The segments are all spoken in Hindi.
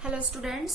हेलो स्टूडेंट्स,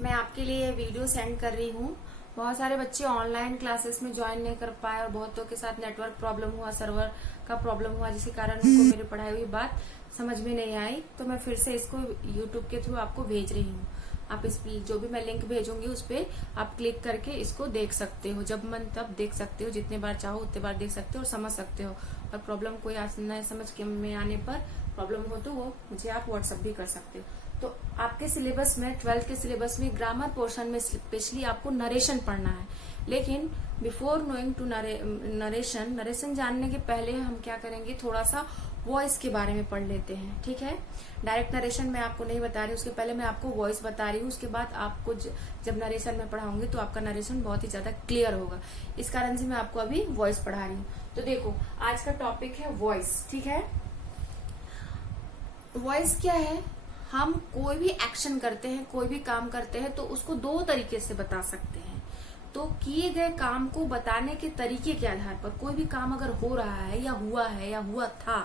मैं आपके लिए ये वीडियो सेंड कर रही हूँ। बहुत सारे बच्चे ऑनलाइन क्लासेस में ज्वाइन नहीं कर पाए और बहुतों के साथ नेटवर्क प्रॉब्लम हुआ, सर्वर का प्रॉब्लम हुआ, जिसके कारण उनको मेरी पढ़ाई हुई बात समझ में नहीं आई। तो मैं फिर से इसको यूट्यूब के थ्रू आपको भेज रही हूँ। आप इस जो भी मैं लिंक भेजूंगी उस पर आप क्लिक करके इसको देख सकते हो, जब मन तब देख सकते हो, जितने बार चाहो उतने बार देख सकते हो और समझ सकते हो। और प्रॉब्लम कोई न समझ के में आने पर प्रॉब्लम हो तो वो मुझे आप व्हाट्सएप भी कर सकते हो। तो आपके सिलेबस में 12th के सिलेबस में ग्रामर पोर्शन में स्पेशली आपको नरेशन पढ़ना है। लेकिन बिफोर नोइंग टू नरेशन जानने के पहले हम क्या करेंगे, थोड़ा सा वॉइस के बारे में पढ़ लेते हैं। ठीक है, डायरेक्ट नरेशन मैं आपको नहीं बता रही, उसके पहले मैं आपको वॉइस बता रही हूँ। उसके बाद आपको जब नरेशन में पढ़ाऊंगी तो आपका नरेशन बहुत ही ज्यादा क्लियर होगा। इस कारण से मैं आपको अभी वॉइस पढ़ा रही हूँ। तो देखो, आज का टॉपिक है वॉइस। ठीक है, वॉइस क्या है? हम कोई भी एक्शन करते हैं, कोई भी काम करते हैं तो उसको दो तरीके से बता सकते हैं। तो किए गए काम को बताने के तरीके के आधार पर कोई भी काम अगर हो रहा है या हुआ था,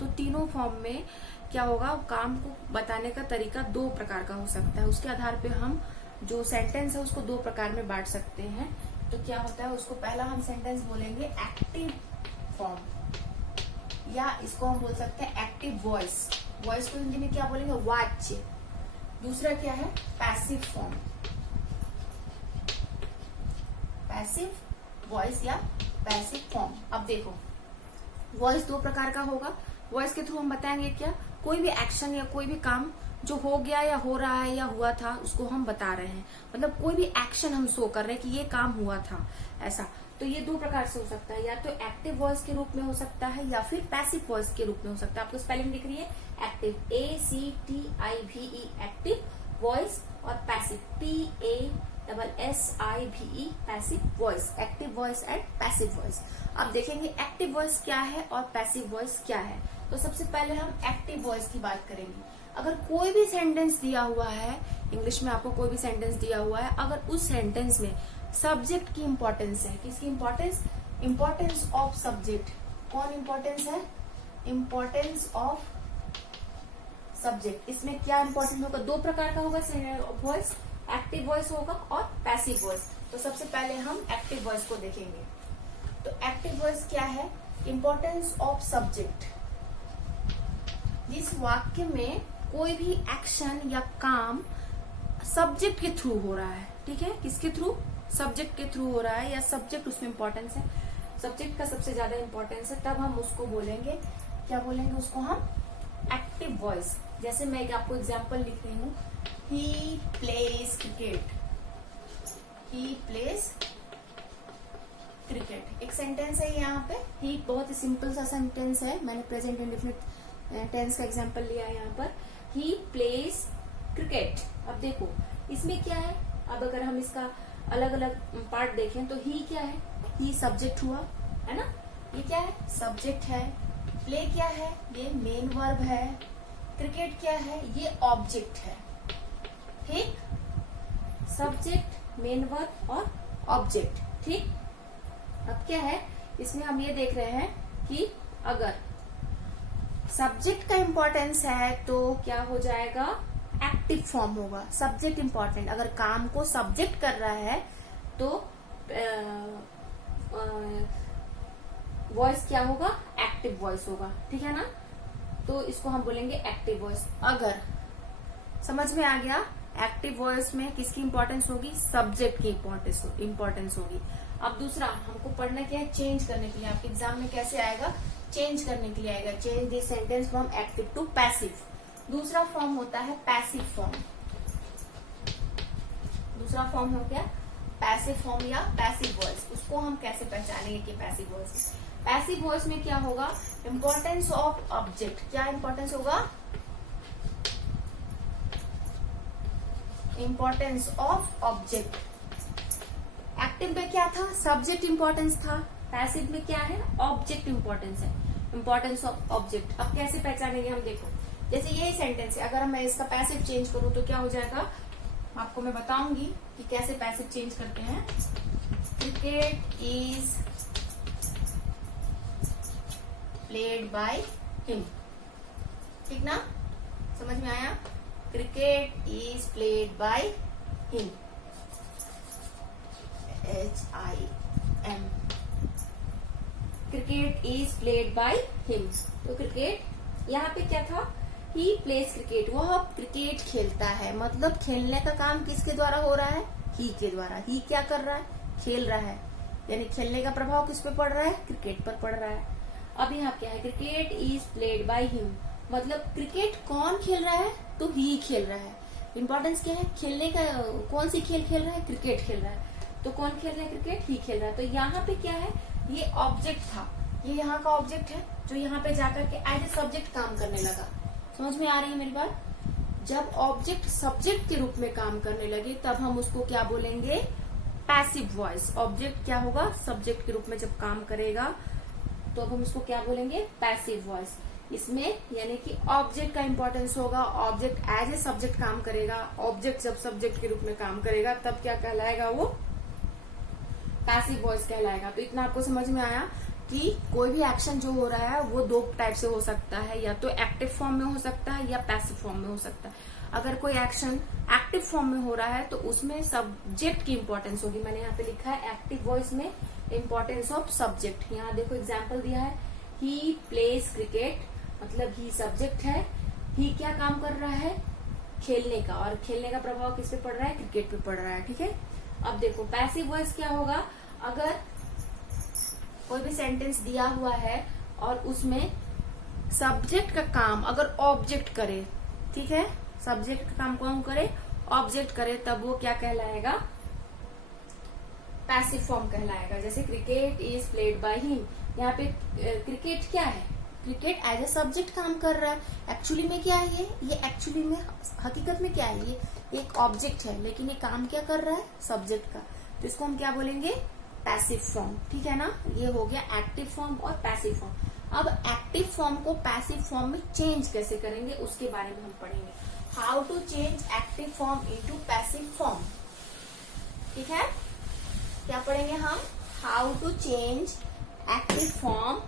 तो तीनों फॉर्म में क्या होगा, काम को बताने का तरीका दो प्रकार का हो सकता है। उसके आधार पे हम जो सेंटेंस है उसको दो प्रकार में बांट सकते हैं। तो क्या होता है, उसको पहला हम सेंटेंस बोलेंगे एक्टिव फॉर्म, या इसको हम बोल सकते हैं एक्टिव वॉइस। वॉइस को हिंदी में क्या बोलेंगे, वाच्य। दूसरा क्या है, पैसिव फॉर्म, पैसिव वॉइस या पैसिव फॉर्म। अब देखो, वॉइस दो प्रकार का होगा। वॉइस के थ्रू हम बताएंगे क्या, कोई भी एक्शन या कोई भी काम जो हो गया या हो रहा है या हुआ था उसको हम बता रहे हैं। मतलब कोई भी एक्शन हम शो कर रहे हैं कि ये काम हुआ था, ऐसा। तो ये दो प्रकार से हो सकता है, या तो एक्टिव वॉइस के रूप में हो सकता है या फिर पैसिव वॉइस के रूप में हो सकता है। आपको स्पेलिंग दिख रही है, एक्टिव ACTIVE, एक्टिव वॉइस, और passive PASSIVE, passive voice. Active voice and passive voice. अब देखेंगे एक्टिव वॉइस क्या है और पैसिव वॉइस क्या है। तो सबसे पहले हम एक्टिव वॉइस की बात करेंगे। अगर कोई भी सेंटेंस दिया हुआ है, इंग्लिश में आपको कोई भी सेंटेंस दिया हुआ है, अगर उस सेंटेंस में सब्जेक्ट की इंपॉर्टेंस है, किसकी इंपॉर्टेंस, इंपॉर्टेंस ऑफ सब्जेक्ट। कौन इंपॉर्टेंस है, इंपॉर्टेंस ऑफ सब्जेक्ट। इसमें क्या इंपॉर्टेंस होगा, दो प्रकार का होगा वॉइस, एक्टिव वॉइस होगा और पैसिव वॉइस। तो सबसे पहले हम एक्टिव वॉइस को देखेंगे। तो एक्टिव वॉइस क्या है, इंपॉर्टेंस ऑफ सब्जेक्ट। जिस वाक्य में कोई भी एक्शन या काम सब्जेक्ट के थ्रू हो रहा है, ठीक है, किसके थ्रू, सब्जेक्ट के थ्रू हो रहा है, या सब्जेक्ट उसमें इंपॉर्टेंस है, सब्जेक्ट का सबसे ज्यादा इंपॉर्टेंस है, तब हम उसको बोलेंगे, क्या बोलेंगे उसको हम, एक्टिव वॉइस। जैसे मैं आपको एग्जांपल लिख रही हूँ, he plays cricket, he plays cricket. एक सेंटेंस है यहाँ पे, ही बहुत ही सिंपल सा सेंटेंस है, मैंने प्रेजेंट इंडेफिनिट टेंस का एग्जांपल लिया है यहाँ पर, ही प्लेज क्रिकेट। अब देखो इसमें क्या है, अब अगर हम इसका अलग अलग पार्ट देखें तो ही क्या है, ही सब्जेक्ट हुआ है ना, ये क्या है, सब्जेक्ट है। प्ले क्या है, ये मेन वर्ब है। क्रिकेट क्या है, ये ऑब्जेक्ट है। ठीक, सब्जेक्ट, मेन वर्ब और ऑब्जेक्ट। ठीक, अब क्या है, इसमें हम ये देख रहे हैं कि अगर सब्जेक्ट का इंपॉर्टेंस है तो क्या हो जाएगा, एक्टिव फॉर्म होगा। सब्जेक्ट इंपॉर्टेंट, अगर काम को सब्जेक्ट कर रहा है तो वॉइस क्या होगा, एक्टिव वॉइस होगा। ठीक है ना, तो इसको हम बोलेंगे एक्टिव वॉइस। अगर समझ में आ गया, एक्टिव वॉइस में किसकी इंपॉर्टेंस होगी, सब्जेक्ट की इंपॉर्टेंस होगी। अब दूसरा हमको पढ़ना क्या है, चेंज करने के लिए। आपके एग्जाम में कैसे आएगा, चेंज करने के लिए आएगा, change this sentence from active to passive. दूसरा फॉर्म होता है पैसिव फॉर्म। दूसरा फॉर्म हो गया पैसिव फॉर्म या पैसिव वॉइस। उसको हम कैसे पहचानेंगे कि पैसिव वॉइस, पैसिव वॉइस में क्या होगा, इंपॉर्टेंस ऑफ ऑब्जेक्ट। क्या इंपॉर्टेंस होगा, इंपॉर्टेंस ऑफ ऑब्जेक्ट। एक्टिव में क्या था, सब्जेक्ट इंपॉर्टेंस था, पैसिव में क्या है, ऑब्जेक्ट इंपॉर्टेंस है, इंपॉर्टेंस ऑफ ऑब्जेक्ट। अब कैसे पहचानेंगे हम, देखो जैसे यही सेंटेंस है, अगर मैं इसका पैसिव चेंज करूं तो क्या हो जाएगा, आपको मैं बताऊंगी कि कैसे पैसिव चेंज करते हैं। Cricket is played by him. ठीक ना, समझ में आया, cricket is played by him, HIM, cricket is played by him. तो क्रिकेट यहाँ पे क्या था, ही प्लेज क्रिकेट, वह क्रिकेट खेलता है, मतलब खेलने का काम किसके द्वारा हो रहा है, ही के द्वारा। ही क्या कर रहा है, खेल रहा है, यानी खेलने का प्रभाव किस पे पड़ रहा है, क्रिकेट पर पड़ रहा है। अब यहाँ क्या है, cricket is played by him, मतलब क्रिकेट कौन खेल रहा है, तो ही खेल रहा है। इंपॉर्टेंस क्या है, खेलने का, कौन सी खेल खेल रहा है, क्रिकेट खेल रहा है। तो कौन खेल रहा है, क्रिकेट, ही खेल रहा है। तो यहाँ पे क्या है, ये ऑब्जेक्ट था, ये यहाँ का ऑब्जेक्ट है जो यहाँ पे जाकर के एज ए सब्जेक्ट काम करने लगा। समझ में आ रही है मेरी बात? जब ऑब्जेक्ट सब्जेक्ट के रूप में काम करने लगे तब हम उसको क्या बोलेंगे, पैसिव वॉइस। ऑब्जेक्ट क्या होगा, सब्जेक्ट के रूप में जब काम करेगा तो अब हम उसको क्या बोलेंगे, पैसिव वॉइस। इसमें यानी कि ऑब्जेक्ट का इंपॉर्टेंस होगा, ऑब्जेक्ट एज ए सब्जेक्ट काम करेगा। ऑब्जेक्ट जब सब्जेक्ट के रूप में काम करेगा तब क्या कहलाएगा, वो पैसिव वॉइस कहलाएगा। तो इतना आपको समझ में आया कि कोई भी एक्शन जो हो रहा है वो दो टाइप से हो सकता है, या तो एक्टिव फॉर्म में हो सकता है या पैसिव फॉर्म में हो सकता है। अगर कोई एक्शन एक्टिव फॉर्म में हो रहा है तो उसमें सब्जेक्ट की इंपॉर्टेंस होगी। मैंने यहाँ पे लिखा है एक्टिव वॉइस में इंपॉर्टेंस ऑफ सब्जेक्ट। यहाँ देखो एग्जाम्पल दिया है, ही प्लेज क्रिकेट, मतलब ही सब्जेक्ट है, ही क्या काम कर रहा है, खेलने का, और खेलने का प्रभाव किस पे पड़ रहा है, क्रिकेट पे पड़ रहा है। ठीक है, अब देखो पैसिव वॉइस क्या होगा, अगर कोई भी सेंटेंस दिया हुआ है और उसमें सब्जेक्ट का काम अगर ऑब्जेक्ट करे, ठीक है, सब्जेक्ट का काम कौन करे, ऑब्जेक्ट करे, तब वो क्या कहलाएगा, पैसिव फॉर्म कहलाएगा। जैसे cricket is played by him, यहाँ पे क्रिकेट क्या है, क्रिकेट एज ए सब्जेक्ट काम कर रहा है। एक्चुअली में क्या है, ये एक्चुअली में हकीकत में क्या है, ये एक ऑब्जेक्ट है, लेकिन ये काम क्या कर रहा है, सब्जेक्ट का। तो इसको हम क्या बोलेंगे, पैसिव फॉर्म। ठीक है ना, ये हो गया एक्टिव फॉर्म और पैसिव फॉर्म। अब एक्टिव फॉर्म को पैसिव फॉर्म में चेंज कैसे करेंगे उसके बारे में हम पढ़ेंगे, how to change active form into passive form. ठीक है, क्या पढ़ेंगे हम, how to change active form,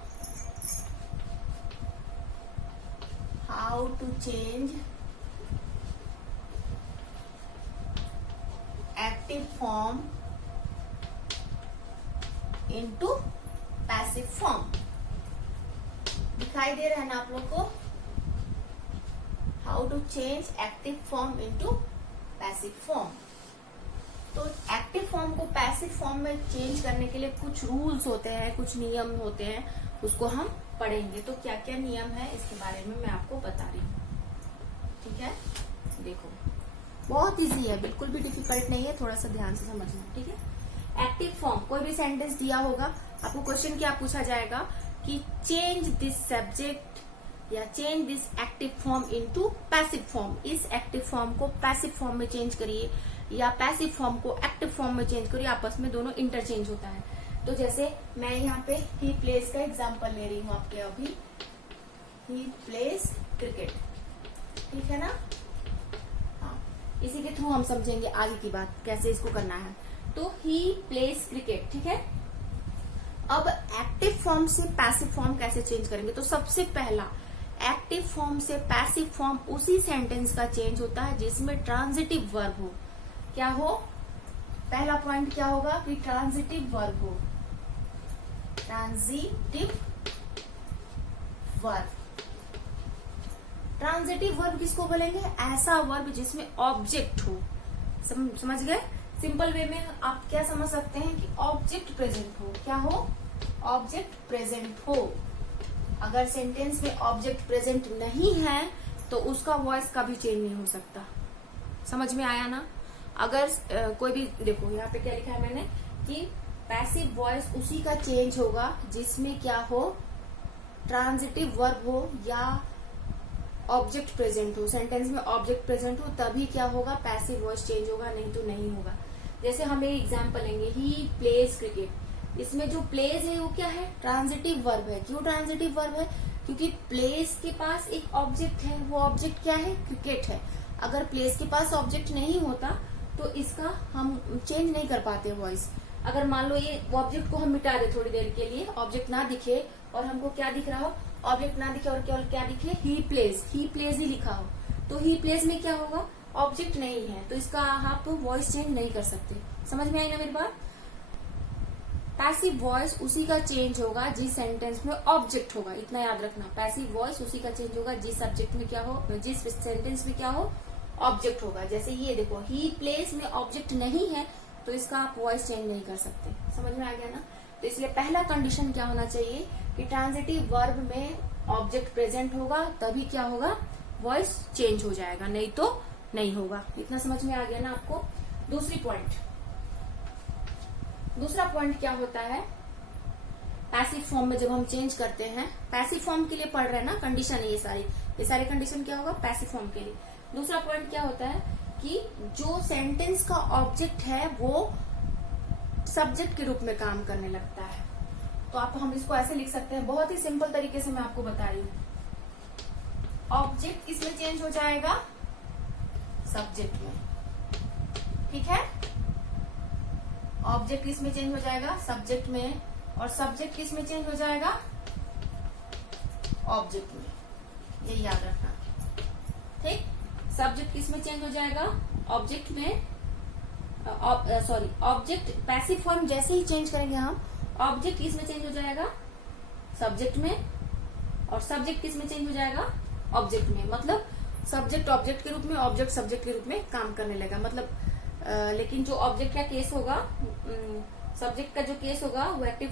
how to change active form into passive form. दिखाई दे रहा है ना आप लोग को, how to change active form into passive form. तो एक्टिव फॉर्म को पैसिव फॉर्म में चेंज करने के लिए कुछ रूल्स होते हैं, कुछ नियम होते हैं, उसको हम पढ़ेंगे। तो क्या क्या नियम है इसके बारे में मैं आपको बता रही हूँ। ठीक है, देखो बहुत इजी है, बिल्कुल भी डिफिकल्ट नहीं है, थोड़ा सा ध्यान से समझना। ठीक है, एक्टिव फॉर्म, कोई भी सेंटेंस दिया होगा, आपको क्वेश्चन क्या पूछा जाएगा कि चेंज दिस सब्जेक्ट या change this active form into passive form. इस एक्टिव फॉर्म को पैसिव फॉर्म में चेंज करिए या पैसिव फॉर्म को एक्टिव फॉर्म में चेंज करिए, आपस में दोनों इंटरचेंज होता है। तो जैसे मैं यहाँ पे ही प्लेज का एग्जाम्पल ले रही हूँ आपके, अभी ही प्लेज क्रिकेट। ठीक है ना, हाँ, इसी के थ्रू हम समझेंगे आगे की बात कैसे इसको करना है। तो ही प्लेज क्रिकेट। ठीक है, अब एक्टिव फॉर्म से पैसिव फॉर्म कैसे चेंज करेंगे, तो सबसे पहला एक्टिव फॉर्म से पैसिव फॉर्म उसी सेंटेंस का चेंज होता है जिसमें ट्रांजिटिव वर्ब हो। क्या हो, पहला पॉइंट क्या होगा कि ट्रांजिटिव वर्ब हो, ट्रांजिटिव वर्ब। ट्रांजिटिव वर्ब किसको बोलेंगे, ऐसा वर्ब जिसमें ऑब्जेक्ट हो। समझ गए, सिंपल वे में आप क्या समझ सकते हैं कि ऑब्जेक्ट प्रेजेंट हो। क्या हो, ऑब्जेक्ट प्रेजेंट हो। अगर सेंटेंस में ऑब्जेक्ट प्रेजेंट नहीं है तो उसका वॉइस कभी चेंज नहीं हो सकता। समझ में आया ना। अगर कोई भी, देखो यहाँ पे क्या लिखा है मैंने कि पैसिव वॉइस उसी का चेंज होगा जिसमें क्या हो, ट्रांजिटिव वर्ब हो या ऑब्जेक्ट प्रेजेंट हो। सेंटेंस में ऑब्जेक्ट प्रेजेंट हो तभी क्या होगा, पैसिव वॉइस चेंज होगा, नहीं तो नहीं होगा। जैसे हम एक एग्जांपल लेंगे, ही प्लेज क्रिकेट। इसमें जो प्लेज है वो क्या है, ट्रांजिटिव वर्ब है। क्यों ट्रांजिटिव वर्ब है, क्योंकि प्लेज के पास एक ऑब्जेक्ट है, वो ऑब्जेक्ट क्या है, क्रिकेट है। अगर प्लेज के पास ऑब्जेक्ट नहीं होता तो इसका हम चेंज नहीं कर पाते वॉइस। अगर मान लो ये ऑब्जेक्ट को हम मिटा दे थोड़ी देर के लिए, ऑब्जेक्ट ना दिखे और हमको क्या दिख रहा हो, ऑब्जेक्ट ना दिखे और केवल क्या दिखे, ही प्लेज ही लिखा हो, तो ही प्लेस में क्या होगा, ऑब्जेक्ट नहीं है, तो इसका आप वॉइस चेंज नहीं कर सकते। समझ में आई ना मेरी बात। पैसिव वॉइस उसी का चेंज होगा जिस सेंटेंस में ऑब्जेक्ट होगा, इतना याद रखना। पैसिव वॉइस उसी का चेंज होगा जिस सब्जेक्ट में क्या हो, जिस सेंटेंस में क्या हो, ऑब्जेक्ट होगा। जैसे ये देखो, ही प्लेस में ऑब्जेक्ट नहीं है तो इसका आप वॉइस चेंज नहीं कर सकते। समझ में आ गया ना। तो इसलिए पहला कंडीशन क्या होना चाहिए कि ट्रांजिटिव वर्ब में ऑब्जेक्ट प्रेजेंट होगा, तभी क्या होगा, वॉइस चेंज हो जाएगा, नहीं तो नहीं होगा। इतना समझ में आ गया ना आपको। दूसरा पॉइंट क्या होता है, पैसिव फॉर्म में जब हम चेंज करते हैं, पैसिव फॉर्म के लिए पढ़ रहे हैं ना, कंडीशन है ये सारे कंडीशन क्या होगा, पैसिव फॉर्म के लिए। दूसरा पॉइंट क्या होता है कि जो सेंटेंस का ऑब्जेक्ट है वो सब्जेक्ट के रूप में काम करने लगता है। तो आप हम इसको ऐसे लिख सकते हैं, बहुत ही सिंपल तरीके से मैं आपको बता रही हूं। ऑब्जेक्ट किसमें चेंज हो जाएगा, सब्जेक्ट में। ठीक है, ऑब्जेक्ट किसमें चेंज हो जाएगा, सब्जेक्ट में, और सब्जेक्ट किसमें चेंज हो जाएगा, ऑब्जेक्ट में। ये याद रखना। ठीक, सब्जेक्ट किसमें चेंज हो जाएगा, ऑब्जेक्ट में, सॉरी ऑब्जेक्ट, पैसिव फॉर्म जैसे ही चेंज करेंगे हम, ऑब्जेक्ट किसमें चेंज हो जाएगा, सब्जेक्ट में, और सब्जेक्ट किसमें चेंज हो जाएगा, ऑब्जेक्ट में। मतलब सब्जेक्ट ऑब्जेक्ट के रूप में, ऑब्जेक्ट सब्जेक्ट के रूप में काम करने लगा। मतलब लेकिन जो ऑब्जेक्ट का केस होगा, सब्जेक्ट का जो केस होगा वो एक्टिव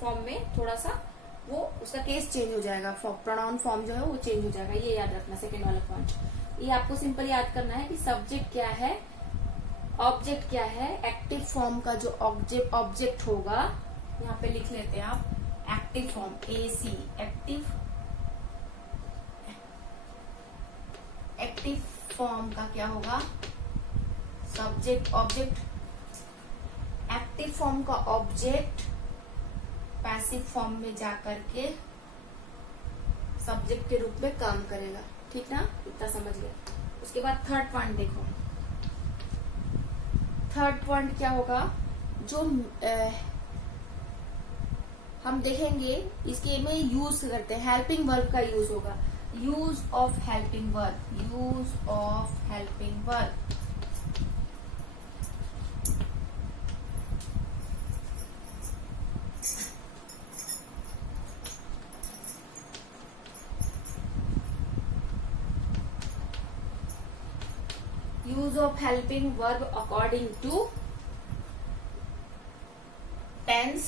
फॉर्म में थोड़ा सा वो उसका केस चेंज हो जाएगा, प्रोनाउन फॉर्म जो है वो चेंज हो जाएगा। ये याद रखना, सेकेंड वाला पॉइंट। ये आपको सिंपल याद करना है कि सब्जेक्ट क्या है, ऑब्जेक्ट क्या है। एक्टिव फॉर्म का जो ऑब्जेक्ट होगा, यहाँ पे लिख लेते हैं आप, active form, AC, active form का क्या होगा, सब्जेक्ट ऑब्जेक्ट। एक्टिव फॉर्म का ऑब्जेक्ट पैसिव फॉर्म में जाकर के सब्जेक्ट के रूप में काम करेगा। ठीक ना, इतना समझ गए। उसके बाद थर्ड पॉइंट देखो, थर्ड पॉइंट क्या होगा, जो हम देखेंगे इसके में यूज करते हैं, हेल्पिंग वर्ब का यूज होगा। Use of helping verb, use of helping verb. use of helping verb according to tense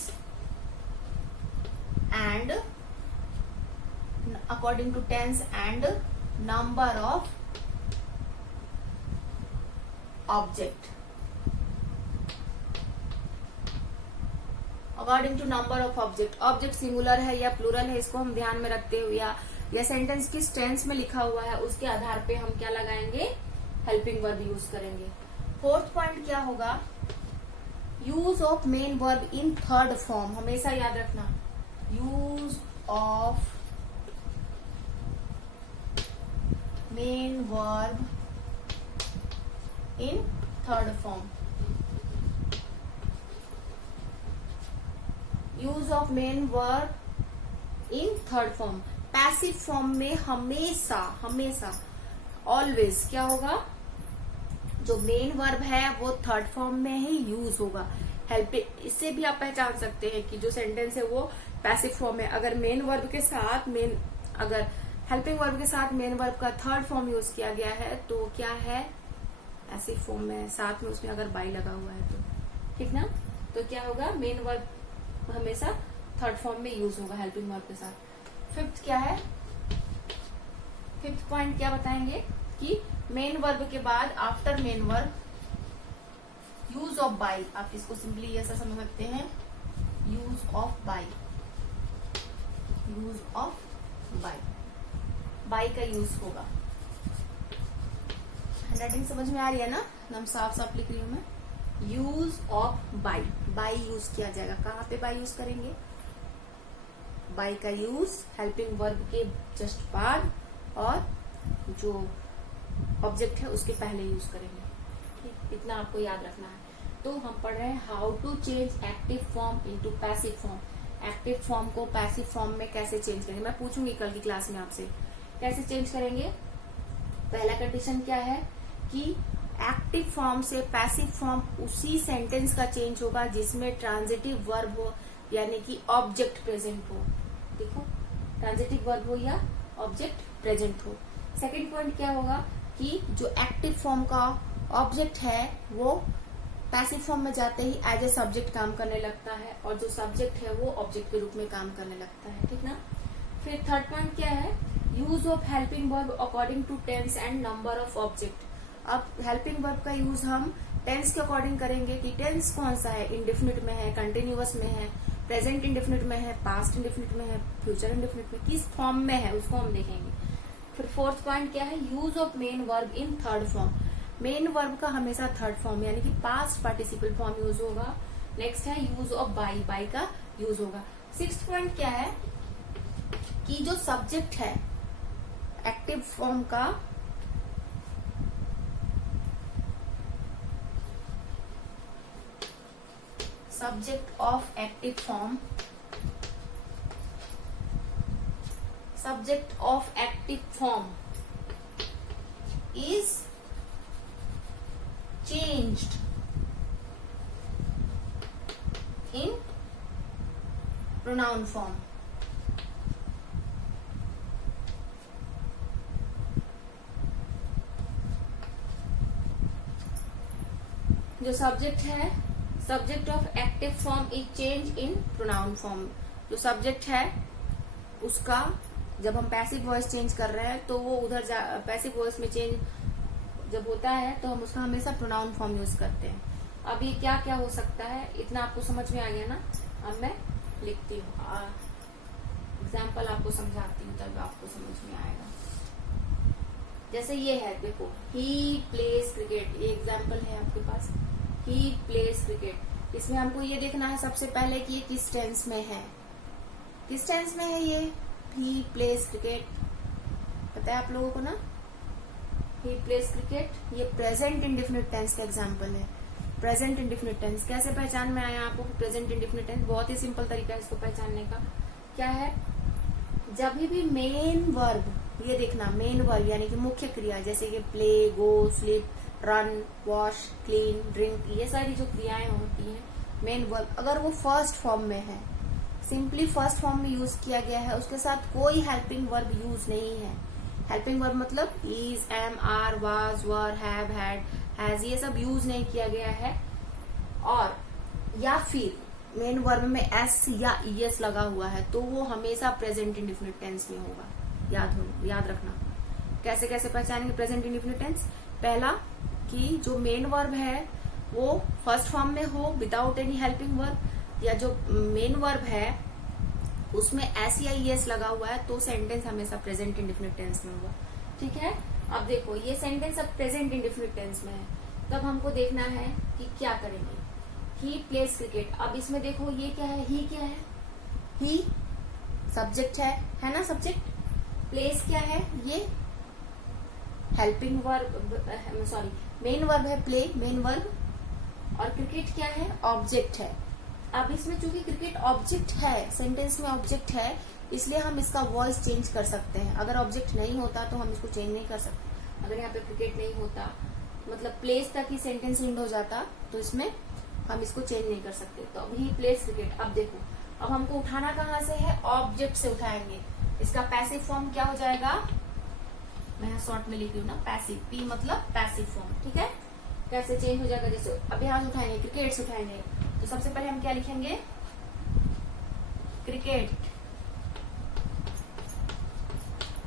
and number of object, according to number of object. Object singular है या प्लूरल है, इसको हम ध्यान में रखते हुए, या सेंटेंस किस टेंस में लिखा हुआ है उसके आधार पे हम क्या लगाएंगे, हेल्पिंग वर्ब यूज करेंगे। फोर्थ पॉइंट क्या होगा, use of main verb in third form. हमेशा याद रखना, use of main verb in third form. Use of main verb in third form. Passive form में हमेशा ऑलवेज क्या होगा, जो मेन वर्ब है वो थर्ड फॉर्म में ही यूज होगा। इससे भी आप पहचान सकते हैं कि जो सेंटेंस है वो पैसिव फॉर्म है। अगर मेन वर्ब के साथ अगर हेल्पिंग वर्ब के साथ मेन वर्ब का थर्ड फॉर्म यूज किया गया है तो क्या है, पैसिव फॉर्म में, साथ में उसमें अगर बाई लगा हुआ है तो, ठीक ना। तो क्या होगा, मेन वर्ब हमेशा थर्ड फॉर्म में यूज होगा हेल्पिंग वर्ब के साथ। फिफ्थ क्या है, फिफ्थ पॉइंट क्या बताएंगे कि मेन वर्ब के बाद after main verb use of by. आप इसको सिंपली ऐसा समझ सकते हैं, use of by, use of by का यूज होगा। हैंडराइटिंग समझ में आ रही है ना, एकदम साफ साफ लिख रही हूं मैं। यूज ऑफ बाई यूज किया जाएगा। कहाँ पे बाई यूज करेंगे, बाई का यूज हेल्पिंग वर्ब के जस्ट बाद और जो ऑब्जेक्ट है उसके पहले यूज करेंगे। ठीक, इतना आपको याद रखना है। तो हम पढ़ रहे हैं how to change active form into passive form. Active form को पैसिव फॉर्म में कैसे चेंज करेंगे, मैं पूछूंगी कल की क्लास में आपसे कैसे चेंज करेंगे। पहला कंडीशन क्या है कि एक्टिव फॉर्म से पैसिव फॉर्म उसी सेंटेंस का चेंज होगा जिसमें ट्रांजिटिव वर्ब हो यानी कि ऑब्जेक्ट प्रेजेंट हो। देखो, ट्रांजिटिव वर्ब हो या ऑब्जेक्ट प्रेजेंट हो। सेकंड पॉइंट क्या होगा कि जो एक्टिव फॉर्म का ऑब्जेक्ट है वो पैसिव फॉर्म में जाते ही एज ए सब्जेक्ट काम करने लगता है और जो सब्जेक्ट है वो ऑब्जेक्ट के रूप में काम करने लगता है। ठीक ना। फिर थर्ड पॉइंट क्या है, use of helping verb according to tense and number of object. अब हेल्पिंग वर्ब का यूज हम टेंस के अकॉर्डिंग करेंगे कि टेंस कौन सा है, इंडेफिनिट में है, कंटिन्यूअस में है, प्रेजेंट इंडेफिनिट में है, पास्ट इंडेफिनिट में है, फ्यूचर इंडेफिनिट में, किस फॉर्म में है उसको हम देखेंगे। फिर फोर्थ पॉइंट क्या है, use of main verb in third form. Main verb का हमेशा थर्ड फॉर्म यानी कि पास्ट पार्टिसिपल फॉर्म यूज होगा। नेक्स्ट है यूज ऑफ बाई का यूज होगा। सिक्स्थ पॉइंट क्या है कि जो सब्जेक्ट है एक्टिव फॉर्म का subject of active form is changed in pronoun form। जो सब्जेक्ट है, subject of active form is change in pronoun form. जो सब्जेक्ट है उसका जब हम पैसिव वॉइस चेंज कर रहे हैं तो वो उधर पैसिव वॉइस में चेंज जब होता है तो हम उसका हमेशा प्रोनाउन फॉर्म यूज करते हैं। अब ये क्या क्या हो सकता है, इतना आपको समझ में आ गया ना। अब मैं लिखती हूँ, एग्जाम्पल आपको समझाती हूँ तब आपको समझ में आएगा। जैसे ये है, देखो, ही प्लेज क्रिकेट, ये एग्जाम्पल है आपके पास, ही प्लेज क्रिकेट। इसमें हमको ये देखना है सबसे पहले कि ये किस टेंस में है। किस टेंस में है ये ही प्लेज क्रिकेट, पता है आप लोगों को ना। ही प्लेज क्रिकेट ये प्रेजेंट इंडेफिनिट टेंस का एग्जाम्पल है। प्रेजेंट इंडेफिनिट टेंस कैसे पहचान में आया आपको? प्रेजेंट इंडेफिनिट टेंस बहुत ही सिंपल तरीका है इसको पहचानने का। क्या है, जब भी मेन वर्ब, ये देखना मेन वर्ब यानी कि मुख्य क्रिया, जैसे कि play, go, sleep, run, wash, clean, drink, ये सारी जो क्रियाएं होती हैं मेन वर्ब, अगर वो फर्स्ट फॉर्म में है, सिंपली फर्स्ट फॉर्म में यूज किया गया है, उसके साथ कोई हेल्पिंग वर्ब यूज नहीं है। हेल्पिंग वर्ब मतलब is, am, are, was, were, have, had, has, ये सब यूज नहीं किया गया है। और या फिर मेन वर्ब में एस या ईएस लगा हुआ है तो वो हमेशा प्रेजेंट इंडेफिनिट टेंस में होगा। याद रखना। कैसे कैसे पहचानेंगे प्रेजेंट इंडेफिनिट टेंस? पहला कि जो मेन वर्ब है वो फर्स्ट फॉर्म में हो विदाउट एनी हेल्पिंग वर्ब, या जो मेन वर्ब है उसमें एस या ईएस लगा हुआ है तो सेंटेंस हमेशा प्रेजेंट इंडेफिनिट टेंस में होगा। ठीक है। अब देखो ये सेंटेंस अब प्रेजेंट इंडेफिनिट टेंस में है, तब हमको देखना है कि क्या करेंगे। ही प्लेज क्रिकेट, अब इसमें देखो ये क्या है, ही क्या है, ही सब्जेक्ट है ना सब्जेक्ट। प्लेस क्या है, ये helping verb, sorry main verb है प्ले, मेन वर्ब, और क्रिकेट क्या है, ऑब्जेक्ट है। अब इसमें चूंकि क्रिकेट ऑब्जेक्ट है, सेंटेंस में ऑब्जेक्ट है, इसलिए हम इसका वॉइस चेंज कर सकते हैं। अगर ऑब्जेक्ट नहीं होता तो हम इसको चेंज नहीं कर सकते। अगर यहाँ पे क्रिकेट नहीं होता, मतलब प्लेस तक ही सेंटेंस एंड हो जाता, तो इसमें हम इसको चेंज नहीं कर सकते। तो अब ही प्लेस क्रिकेट। अब देखो, अब हमको उठाना कहाँ से है, ऑब्जेक्ट से उठाएंगे। इसका पैसिव फॉर्म क्या हो जाएगा, मैं यहाँ शॉर्ट में लिख रही हूँ ना, पैसिव, पी मतलब पैसिव फॉर्म। ठीक है, कैसे चेंज हो जाएगा, जैसे अब यहाँ से उठाएंगे, क्रिकेट से उठाएंगे, तो सबसे पहले हम क्या लिखेंगे, क्रिकेट,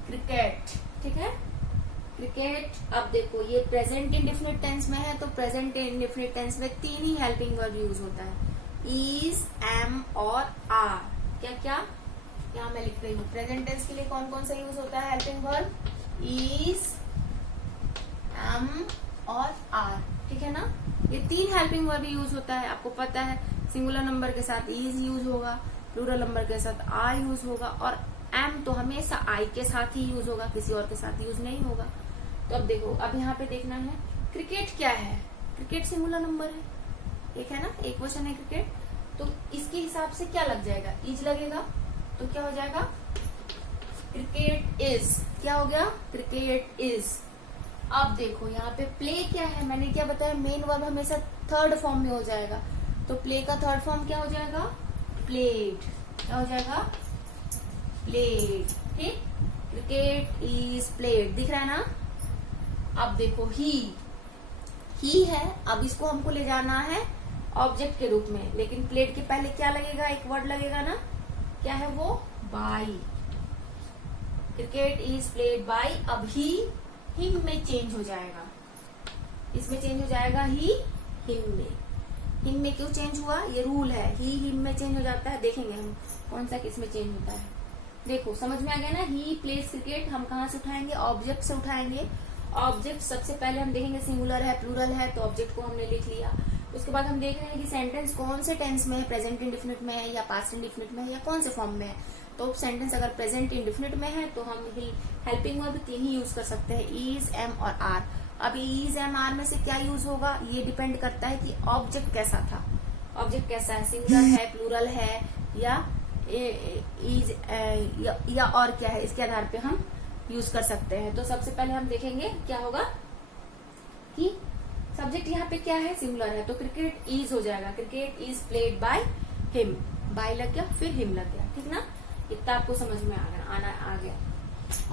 क्रिकेट। ठीक है, क्रिकेट। अब देखो ये प्रेजेंट इंडेफिनिट टेंस में है, तो प्रेजेंट इंडेफिनिट टेंस में तीन ही हेल्पिंग वर्ब यूज होता है, इज, एम और आर। क्या क्या, यहाँ मैं लिख रही हूँ प्रेजेंट टेंस के लिए कौन कौन सा यूज होता है हेल्पिंग वर्ब, इज, एम और आर। ठीक है ना, ये तीन हेल्पिंग वर्ब यूज होता है। आपको पता है सिंगुलर नंबर के साथ इज यूज होगा, प्लूरल नंबर के साथ आर यूज होगा, और एम तो हमेशा आई के साथ ही यूज होगा, किसी और के साथ यूज नहीं होगा। तो अब देखो, अब यहाँ पे देखना है क्रिकेट क्या है, क्रिकेट सिंगुलर नंबर है, एक है ना, एक क्वेश्चन है क्रिकेट, तो इसके हिसाब से क्या लग जाएगा, इज लगेगा, तो क्या हो जाएगा, क्रिकेट इज। क्या हो गया, क्रिकेट इज। अब देखो यहाँ पे प्ले क्या है, मैंने क्या बताया, मेन वर्ब हमेशा थर्ड फॉर्म में हो जाएगा, तो प्ले का थर्ड फॉर्म क्या हो जाएगा, प्लेड। क्या हो जाएगा, प्लेड। ठीक, क्रिकेट इज प्लेड, दिख रहा है ना। अब देखो ही है, अब इसको हमको ले जाना है ऑब्जेक्ट के रूप में, लेकिन प्लेड के पहले क्या लगेगा, एक वर्ड लगेगा ना, क्या है वो, by. Cricket is played by, अब ही हिम में चेंज हो जाएगा, इसमें चेंज हो जाएगा ही हिम में। हिम में क्यों चेंज हुआ, ये रूल है, ही हिम में चेंज हो जाता है। देखेंगे हम कौन सा किस में चेंज होता है। देखो समझ में आ गया ना, ही प्लेज क्रिकेट हम कहाँ से उठाएंगे, ऑब्जेक्ट से उठाएंगे। ऑब्जेक्ट सबसे पहले हम देखेंगे सिंगुलर है प्लूरल है, तो ऑब्जेक्ट को हमने लिख लिया। उसके बाद हम देख रहे हैं कि सेंटेंस कौन से टेंस में है, प्रेजेंट इंडेफिनिट में है या पास्ट इंडेफिनिट में है या कौन से फॉर्म में है। तो सेंटेंस अगर प्रेजेंट इंडेफिनिट में है तो हम हेल्पिंग वर्ब 3 ही यूज कर सकते हैं, इज, एम और आर। अब इज, एम, आर में से क्या यूज होगा, ये डिपेंड करता है कि ऑब्जेक्ट कैसा था, ऑब्जेक्ट कैसा है, सिंगुलर है प्लूरल है या इज या और क्या है, इसके आधार पे हम यूज कर सकते हैं। तो सबसे पहले हम देखेंगे क्या होगा कि सब्जेक्ट यहाँ पे क्या है, सिंगुलर है, तो क्रिकेट इज हो जाएगा, cricket is played by him, by लग गया फिर हिम लग गया, ठीक ना। इतना आपको समझ में आ गया।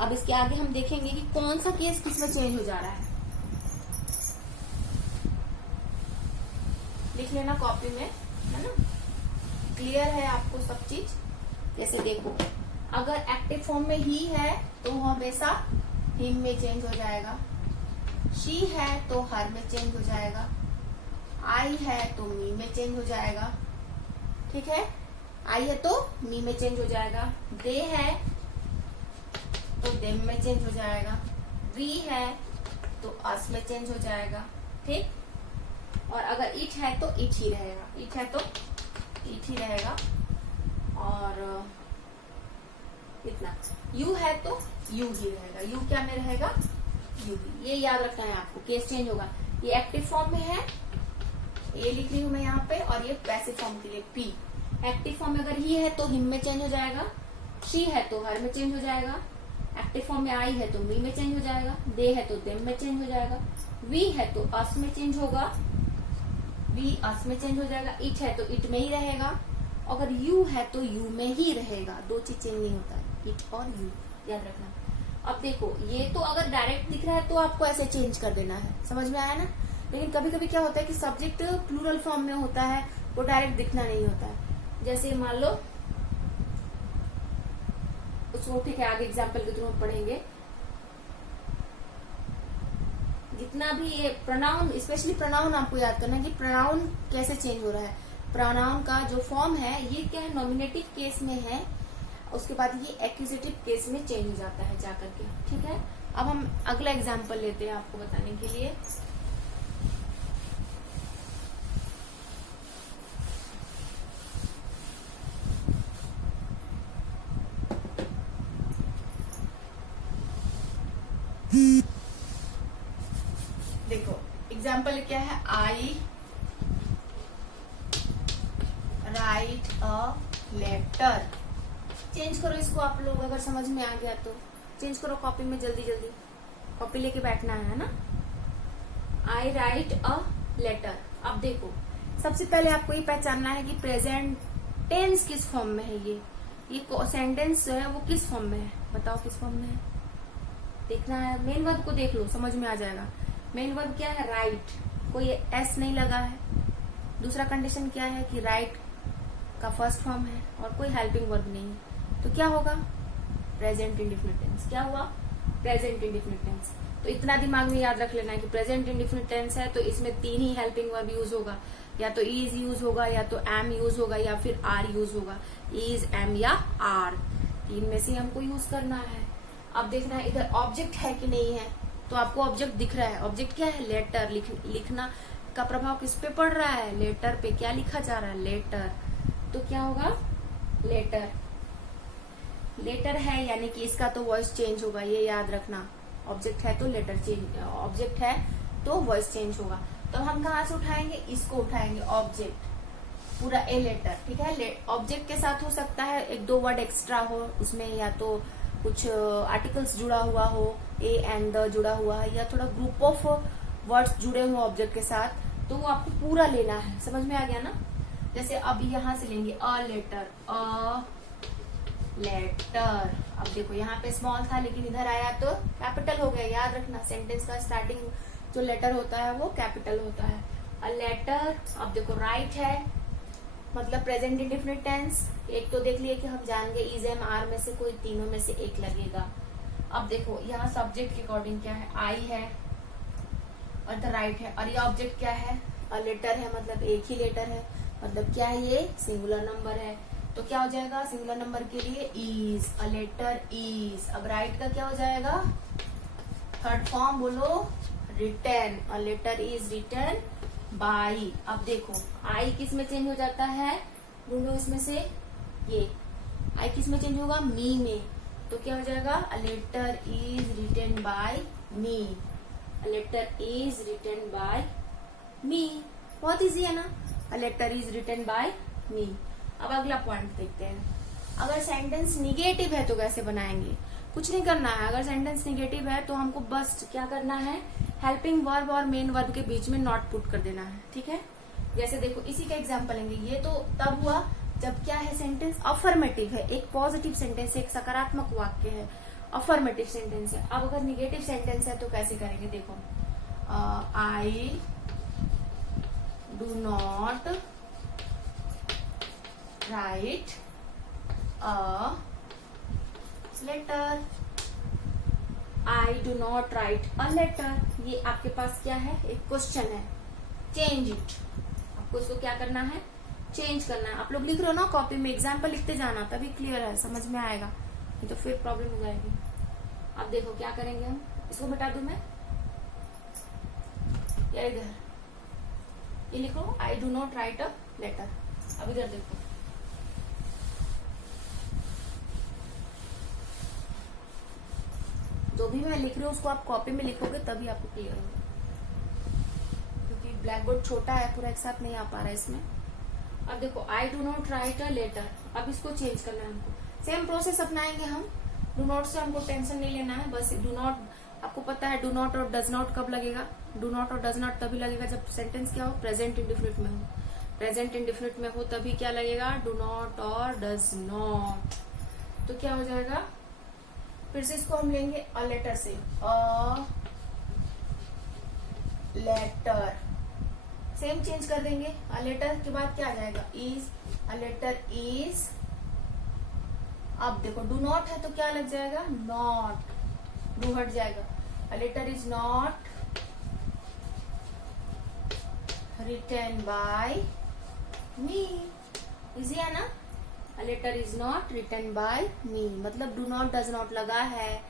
अब इसके आगे हम देखेंगे कि कौन सा केस किस में चेंज हो जा रहा है। लिख लेना कॉपी में, है ना, क्लियर है आपको सब चीज। जैसे देखो अगर एक्टिव फॉर्म में ही है तो हमेशा हिम में चेंज हो जाएगा, शी है तो हर में चेंज हो जाएगा, आई है तो मी में चेंज हो जाएगा, ठीक है, आई है तो मी में चेंज हो जाएगा, दे है तो देम में चेंज हो जाएगा, वी है तो अस में चेंज हो जाएगा, ठीक। और अगर इट है तो इट ही रहेगा, इट है तो इट ही रहेगा। और इतना, यू है तो यू ही रहेगा, यू क्या में रहेगा, यू ही। ये याद रखना है आपको, केस चेंज होगा। ये एक्टिव फॉर्म में है, ए लिख रही हूं मैं यहाँ पे, और ये पैसिव फॉर्म के लिए पी। एक्टिव फॉर्म में अगर ही है तो हिम में चेंज हो जाएगा, शी है तो हर में चेंज हो जाएगा, एक्टिव फॉर्म में आई है तो मी में चेंज हो जाएगा, दे है तो देम में चेंज हो जाएगा, वी है तो अस में चेंज होगा, वी अस में चेंज हो जाएगा, इट है तो इट में ही रहेगा, अगर यू है तो यू में ही रहेगा, दो चीज चेंज नहीं होता है, इट और यू, याद रखना। अब देखो ये तो अगर डायरेक्ट दिख रहा है तो आपको ऐसे चेंज कर देना है, समझ में आया ना। लेकिन कभी कभी क्या होता है कि सब्जेक्ट प्लूरल फॉर्म में होता है, वो डायरेक्ट दिखना नहीं होता है। जैसे मान लो उसको, ठीक है, आगे एग्जाम्पल के थ्रू हम पढ़ेंगे। जितना भी ये प्रोनाउन, स्पेशली प्रोनाउन आपको याद करना है कि प्रोनाउन कैसे चेंज हो रहा है। प्रोनाउन का जो फॉर्म है ये क्या है, नॉमिनेटिव केस में है, उसके बाद ये एक्यूजेटिव केस में चेंज हो जाता है जाकर के, ठीक है। अब हम अगला एग्जाम्पल लेते हैं आपको बताने के लिए। देखो एग्जाम्पल क्या है, आई राइट अ लेटर। चेंज करो इसको आप लोग, अगर समझ में आ गया तो चेंज करो कॉपी में, जल्दी जल्दी कॉपी लेके बैठना है ना। आई राइट अ लेटर। अब देखो सबसे पहले आपको ये पहचानना है कि प्रेजेंट टेंस किस फॉर्म में है। ये सेंटेंस जो है वो किस फॉर्म में है, बताओ किस फॉर्म में है, देखना है। मेन वर्ब को देख लो, समझ में आ जाएगा। मेन वर्ब क्या है, राइट, कोई एस नहीं लगा है। दूसरा कंडीशन क्या है कि राइट का फर्स्ट फॉर्म है और कोई हेल्पिंग वर्ब नहीं है, तो क्या होगा, प्रेजेंट इंडेफिनिट टेंस। क्या हुआ, प्रेजेंट इंडेफिनिट टेंस। तो इतना दिमाग में याद रख लेना है कि प्रेजेंट इंडेफिनिट टेंस है तो इसमें 3 ही हेल्पिंग वर्ब यूज होगा, या तो इज यूज होगा, या तो एम यूज होगा, या फिर आर यूज होगा। इज, एम या आर, 3 में से हमको यूज करना है। अब देखना है इधर ऑब्जेक्ट है कि नहीं है, तो आपको ऑब्जेक्ट दिख रहा है। ऑब्जेक्ट क्या है, लेटर। लिखना का प्रभाव किस पे पड़ रहा है, लेटर पे। क्या लिखा जा रहा है, लेटर, तो क्या होगा, लेटर। लेटर है यानी कि इसका तो वॉइस चेंज होगा, ये याद रखना। ऑब्जेक्ट है तो लेटर चेंज, ऑब्जेक्ट है तो वॉइस चेंज होगा। तो हम कहाँ से उठाएंगे, इसको उठाएंगे, ऑब्जेक्ट, पूरा ए लेटर, ठीक है। ऑब्जेक्ट के साथ हो सकता है 1-2 वर्ड एक्स्ट्रा हो उसमें, या तो कुछ आर्टिकल्स जुड़ा हुआ हो, ए एंड द जुड़ा हुआ है, या थोड़ा ग्रुप ऑफ वर्ड्स जुड़े हुए ऑब्जेक्ट के साथ, तो वो आपको पूरा लेना है। समझ में आ गया ना? जैसे अब यहां से लेंगे अ लेटर, अब देखो यहाँ पे स्मॉल था लेकिन इधर आया तो कैपिटल हो गया। याद रखना, सेंटेंस का स्टार्टिंग जो लेटर होता है वो कैपिटल होता है। अ लेटर, अब देखो राइट है मतलब प्रेजेंट इंडेफिनिट टेंस। एक तो देख लिए कि हम जान गए इज एम आर में से कोई तीनों में से एक लगेगा। अब देखो यहाँ सब्जेक्ट के अकॉर्डिंग क्या है, आई है और द राइट है, और ये ऑब्जेक्ट क्या है, अ लेटर है मतलब एक ही लेटर है, मतलब क्या है ये सिंगुलर नंबर है। तो क्या हो जाएगा सिंगुलर नंबर के लिए इज, अ लेटर इज। अब राइट का क्या हो जाएगा, थर्ड फॉर्म बोलो written, a letter is written by. अब देखो आई किस में चेंज हो जाता है, ढूंढो इसमें से, ये आई किस में चेंज होगा, मी में। तो क्या हो जाएगा, a letter is written by me, a letter is written by me. बहुत इजी है ना, a letter is written by me. अब अगला पॉइंट देखते हैं, अगर सेंटेंस निगेटिव है तो कैसे बनाएंगे। कुछ नहीं करना है, अगर सेंटेंस निगेटिव है तो हमको बस क्या करना है, हेल्पिंग वर्ब और मेन वर्ब के बीच में नॉट पुट कर देना है, ठीक है। जैसे देखो इसी का एग्जांपल लेंगे, ये तो तब हुआ जब क्या है, सेंटेंस अफर्मेटिव है, एक पॉजिटिव सेंटेंस है, एक सकारात्मक वाक्य है, अफर्मेटिव सेंटेंस है। अब अगर निगेटिव सेंटेंस है तो कैसे करेंगे, देखो I do not write a letter, I do not write a letter. ये आपके पास क्या है, एक क्वेश्चन है, चेंज इट। आपको इसको क्या करना है, चेंज करना है। आप लोग लिख रहे हो ना कॉपी में, एग्जाम्पल लिखते जाना, तभी क्लियर है, समझ में आएगा, नहीं तो फिर प्रॉब्लम हो जाएगी। अब देखो क्या करेंगे हम, इसको मिटा दूं मैं, या इधर ये लिखो I do not write a letter. अब इधर देखो, जो भी मैं लिख रही हूँ उसको आप कॉपी में लिखोगे तभी आपको क्लियर होगा, क्योंकि ब्लैक बोर्ड छोटा है, पूरा एक साथ नहीं आ पा रहा है इसमें। अब देखो I do not write a letter, अब इसको चेंज करना है हमको, सेम प्रोसेस अपनाएंगे हम। डू नॉट से हमको टेंशन नहीं लेना है, बस डू नॉट, आपको पता है डू नॉट और डज नॉट कब लगेगा, डू नॉट और डज नॉट तभी लगेगा जब सेंटेंस क्या हो, प्रेजेंट इंडेफिनिट में हो। प्रेजेंट इंडेफिनिट में हो तभी क्या लगेगा, डू नॉट और डज नॉट। तो क्या हो जाएगा, फिर से इसको हम लेंगे अ लेटर से, अ लेटर, सेम चेंज कर देंगे। अ लेटर के बाद क्या आ जाएगा, इज, अ लेटर इज। अब देखो डू नॉट है तो क्या लग जाएगा, नॉट, डू हट जाएगा, a letter is not written by me. Easy है ना, a letter is not written by me, मतलब डू नॉट डज नॉट लगा है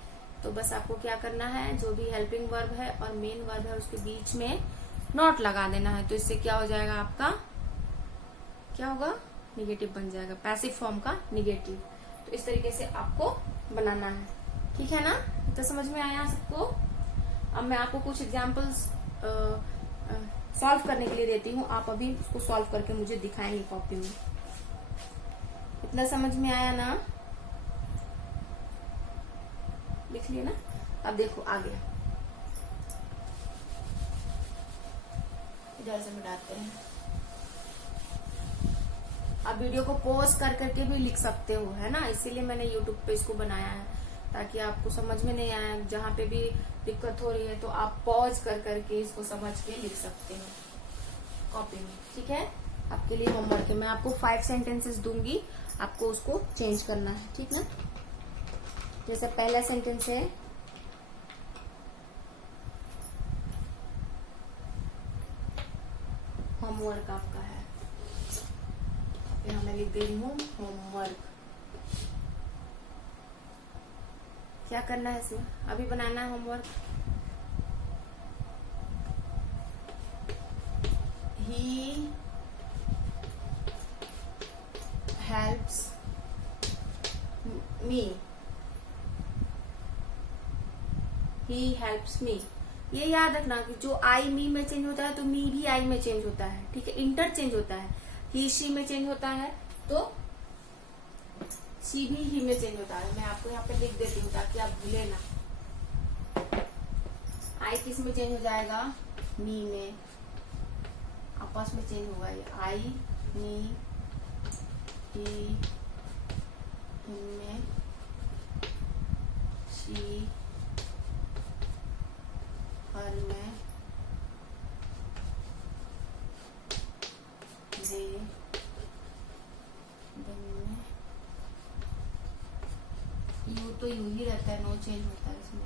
तो बस आपको क्या करना है, जो भी हेल्पिंग वर्ब है और मेन वर्ब है उसके बीच में नॉट लगा देना है। तो इससे क्या हो जाएगा, आपका क्या होगा, निगेटिव बन जाएगा, पैसिव फॉर्म का निगेटिव। तो इस तरीके से आपको बनाना है, ठीक है ना, तो समझ में आया सबको। अब मैं आपको कुछ एग्जाम्पल्स सॉल्व करने के लिए देती हूँ, आप अभी उसको सॉल्व करके मुझे दिखाएंगे कॉपी में। इतना समझ में आया ना, लिख लिया ना। अब देखो आगे, इधर से मिटाते हैं। अब वीडियो को पॉज कर करके भी लिख सकते हो, है ना, इसीलिए मैंने यूट्यूब पे इसको बनाया है, ताकि आपको समझ में नहीं आया, जहां पे भी दिक्कत हो रही है तो आप पॉज कर करके इसको समझ के लिख सकते हो कॉपी में, ठीक है। आपके लिए होमवर्क है, मैं आपको 5 सेंटेंसेस दूंगी, आपको उसको चेंज करना है, ठीक ना। जैसे पहला सेंटेंस है, होमवर्क आपका है, यहाँ मैं लिख गई हूँ होमवर्क। क्या करना है इसमें, अभी बनाना है homework. He helps me, he helps me. ये याद रखना कि जो आई मी में चेंज होता है तो मी भी आई में चेंज होता है, ठीक है, इंटरचेंज होता है। ही शी में चेंज होता है तो शी भी ही में चेंज होता है। मैं आपको यहाँ पे लिख देती हूँ ताकि आप भूले ना। आई किस में चेंज हो जाएगा? मी में। आपस में चेंज होगा ये। आई, मी, ही, हिम में, शी, हर में, दे, देम में। यू तो यू ही रहता है, नो चेंज होता है इसमें।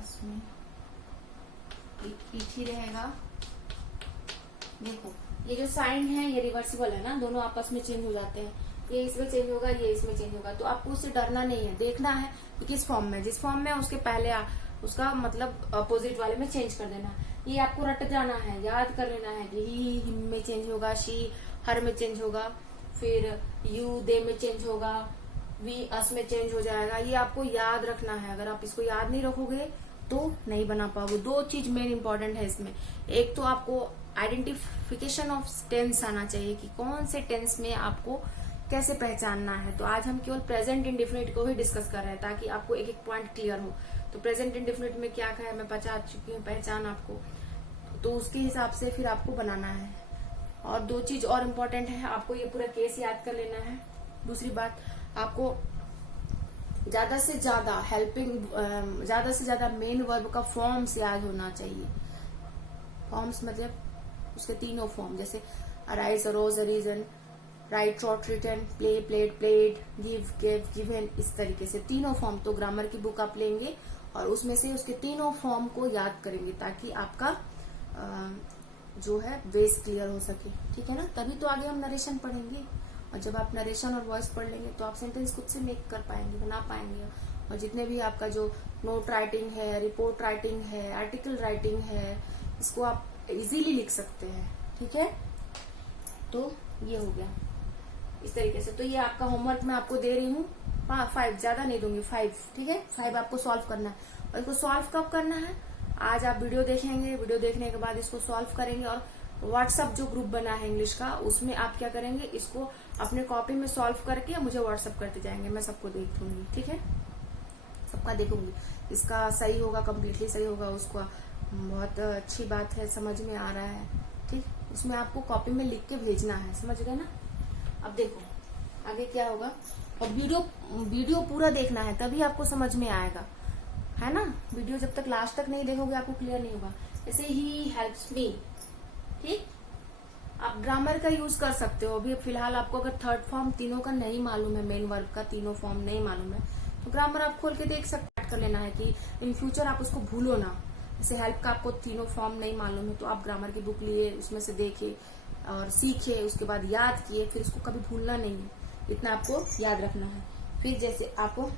इसमें इट ही रहेगा। देखो ये जो साइन है ये रिवर्सिबल है ना, दोनों आपस में चेंज हो जाते हैं। ये इसमें चेंज होगा, ये इसमें चेंज होगा। तो आपको उससे डरना नहीं है, देखना है कि किस फॉर्म में, जिस फॉर्म में उसके पहले उसका मतलब अपोजिट वाले में चेंज कर देना। ये आपको रट जाना है, याद कर लेना है कि ही हिम में चेंज होगा, शी हर में चेंज होगा, फिर यू दे में चेंज होगा, वी अस में चेंज हो जाएगा। ये आपको याद रखना है। अगर आप इसको याद नहीं रखोगे तो नहीं बना पाओगे। दो चीज मेन इंपॉर्टेंट है इसमें। एक तो आपको आइडेंटिफिकेशन ऑफ टेंस आना चाहिए कि कौन से टेंस में आपको कैसे पहचानना है। तो आज हम केवल प्रेजेंट इंडेफिनिट को ही डिस्कस कर रहे हैं ताकि आपको एक एक पॉइंट क्लियर हो। तो प्रेजेंट इंडेफिनिट में क्या है मैं बता चुकी हूँ, पहचान आपको, तो उसके हिसाब से फिर आपको बनाना है। और दो चीज और इम्पोर्टेंट है, आपको ये पूरा केस याद कर लेना है। दूसरी बात, आपको ज्यादा से ज्यादा ज्यादा से ज्यादा मेन वर्ब का फॉर्म्स याद होना चाहिए। फॉर्म्स मतलब उसके तीनों फॉर्म, जैसे arise, arose, arisen, write, wrote, written, play, played, played, give, give, given, इस तरीके से तीनों फॉर्म। तो ग्रामर की बुक आप लेंगे और उसमें से उसके तीनों फॉर्म को याद करेंगे ताकि आपका जो है बेस क्लियर हो सके। ठीक है ना? तभी तो आगे हम नरेशन पढ़ेंगे। और जब आप नरेशन और वॉइस पढ़ लेंगे तो आप सेंटेंस खुद से मेक कर पाएंगे, बना पाएंगे। और जितने भी आपका जो नोट राइटिंग है, रिपोर्ट राइटिंग है, आर्टिकल राइटिंग है, इसको आप इजीली लिख सकते हैं। ठीक है? तो ये हो गया इस तरीके से। तो ये आपका होमवर्क मैं आपको दे रही हूँ 5, ज्यादा नहीं दूंगी, 5। ठीक है? 5 आपको सॉल्व करना है। और इसको सॉल्व कब करना है? आज आप वीडियो देखेंगे, वीडियो देखने के बाद इसको सॉल्व करेंगे और व्हाट्सएप जो ग्रुप बना है इंग्लिश का, उसमें आप क्या करेंगे, इसको अपने कॉपी में सॉल्व करके मुझे व्हाट्सएप करते जाएंगे। मैं सबको देख लूंगी। ठीक है? सबका देखूंगी, इसका सही होगा, कम्प्लीटली सही होगा, उसको बहुत अच्छी बात है, समझ में आ रहा है। ठीक, उसमें आपको कॉपी में लिख के भेजना है। समझ गए ना? अब देखो आगे क्या होगा। और वीडियो पूरा देखना है तभी आपको समझ में आएगा, है ना? वीडियो जब तक लास्ट तक नहीं देखोगे आपको क्लियर नहीं होगा। जैसे ही हेल्प्स मी, ठीक, आप ग्रामर का यूज कर सकते हो। अभी फिलहाल आपको अगर थर्ड फॉर्म तीनों का नहीं मालूम है, मेन वर्ब का तीनों फॉर्म नहीं मालूम है, तो ग्रामर आप खोल के देख सकते, कर लेना है कि इन फ्यूचर आप उसको भूलो ना। जैसे हेल्प का आपको तीनों फॉर्म नहीं मालूम है तो आप ग्रामर की बुक लिए, उसमें से देखे और सीखे, उसके बाद याद किए, फिर उसको कभी भूलना नहीं है। इतना आपको याद रखना है। फिर जैसे आपको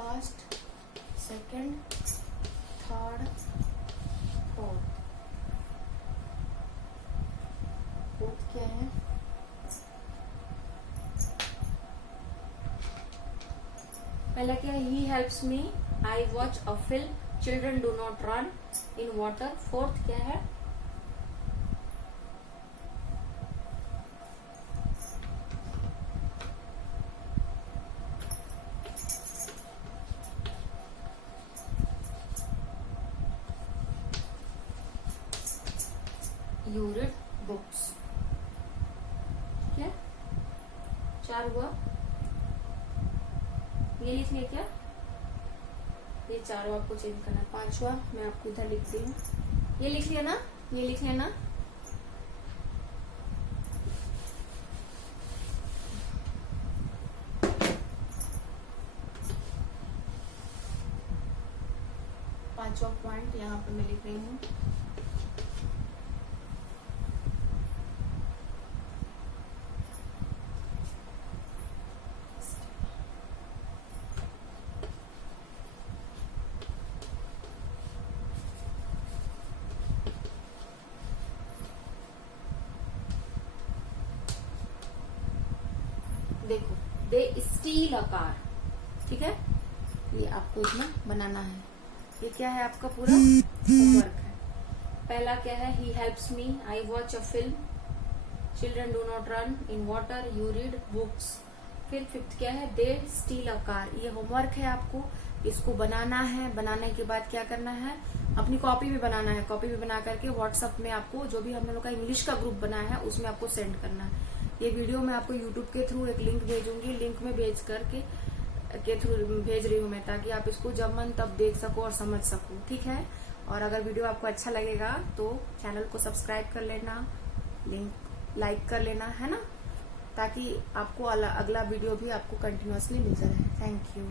फर्स्ट, सेकंड, थर्ड, फोर्थ क्या है? पहला क्या है? He helps me, I watch a film, children do not run in water. Fourth क्या है? You read books. ठीक है? हुआ? ये लिख लिया क्या? ये चारों आपको चेंज करना है। 5वां मैं आपको इधर लिखती हूँ। ये लिख लिया ना? ये लिख लेना। पांचवा पॉइंट यहाँ पे मैं लिख रही हूँ। देखो, दे स्टील अ कार, ठीक है? ये आपको इतना बनाना है। ये क्या है? आपका पूरा होमवर्क है। पहला क्या है? He helps me, I watch a film, children do not run in water, you read books. फिर 5th क्या है? They still a car. ये होमवर्क है आपको, इसको बनाना है। बनाने के बाद क्या करना है? अपनी कॉपी भी बनाना है। कॉपी भी बना करके व्हाट्सएप में आपको जो भी हम लोग का इंग्लिश का ग्रुप बना है उसमें आपको सेंड करना है। ये वीडियो मैं आपको यूट्यूब के थ्रू एक लिंक भेजूंगी। लिंक में भेज करके के थ्रू भेज रही हूँ मैं, ताकि आप इसको जब मन तब देख सको और समझ सको, ठीक है? और अगर वीडियो आपको अच्छा लगेगा तो चैनल को सब्सक्राइब कर लेना, लिंक लाइक कर लेना, है ना? ताकि आपको अगला वीडियो भी आपको कंटिन्यूअसली मिलता रहे। Thank you.